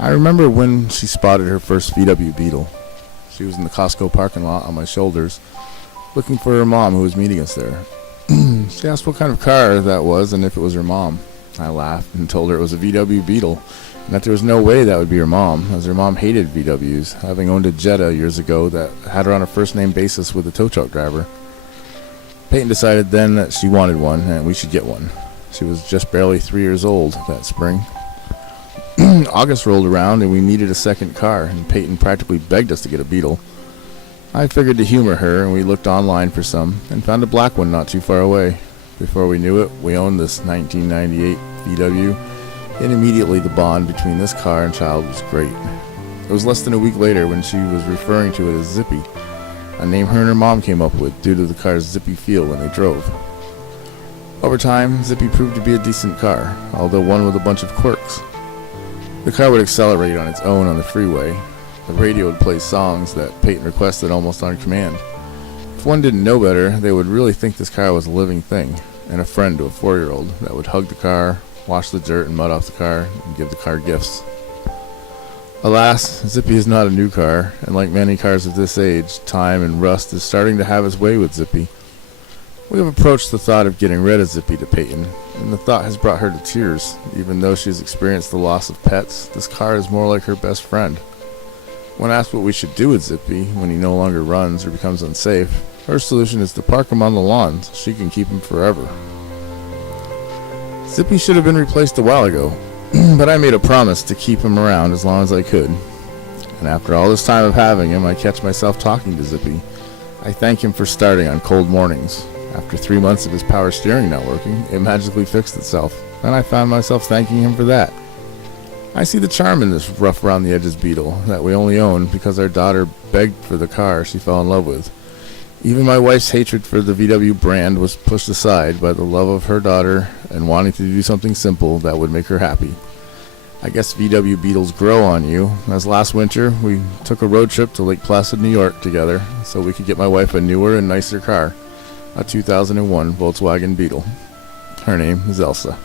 I remember when she spotted her first VW Beetle. She was in the Costco parking lot on my shoulders, looking for her mom who was meeting us there. She asked what kind of car that was and if it was her mom. I laughed and told her it was a VW Beetle, and that there was no way that would be her mom, as her mom hated VWs, having owned a Jetta years ago that had her on a first-name basis with a tow truck driver. Peyton decided then that she wanted one, and we should get one. She was just barely 3 years old that spring. August rolled around, and we needed a second car, and Peyton practically begged us to get a Beetle. I figured to humor her, and we looked online for some, and found a black one not too far away. Before we knew it, we owned this 1998 VW, and immediately the bond between this car and child was great. It was less than a week later when she was referring to it as Zippy, a name her and her mom came up with due to the car's zippy feel when they drove. Over time, Zippy proved to be a decent car, although one with a bunch of quirks. The car would accelerate on its own on the freeway. The radio would play songs that Peyton requested almost on command. If one didn't know better, they would really think this car was a living thing, and a friend to a 4-year-old that would hug the car, wash the dirt and mud off the car, and give the car gifts. Alas, Zippy is not a new car, and like many cars of this age, time and rust is starting to have its way with Zippy. We have approached the thought of getting rid of Zippy to Peyton, and the thought has brought her to tears. Even though she has experienced the loss of pets, this car is more like her best friend. When asked what we should do with Zippy when he no longer runs or becomes unsafe, her solution is to park him on the lawn so she can keep him forever. Zippy should have been replaced a while ago, but I made a promise to keep him around as long as I could. And after all this time of having him, I catch myself talking to Zippy. I thank him for starting on cold mornings. After 3 months of his power steering not working, it magically fixed itself, and I found myself thanking him for that. I see the charm in this rough around the edges Beetle that we only own because our daughter begged for the car she fell in love with. Even my wife's hatred for the VW brand was pushed aside by the love of her daughter and wanting to do something simple that would make her happy. I guess VW Beetles grow on you, as last winter we took a road trip to Lake Placid, New York together so we could get my wife a newer and nicer car, a 2001 Volkswagen Beetle. Her name is Elsa.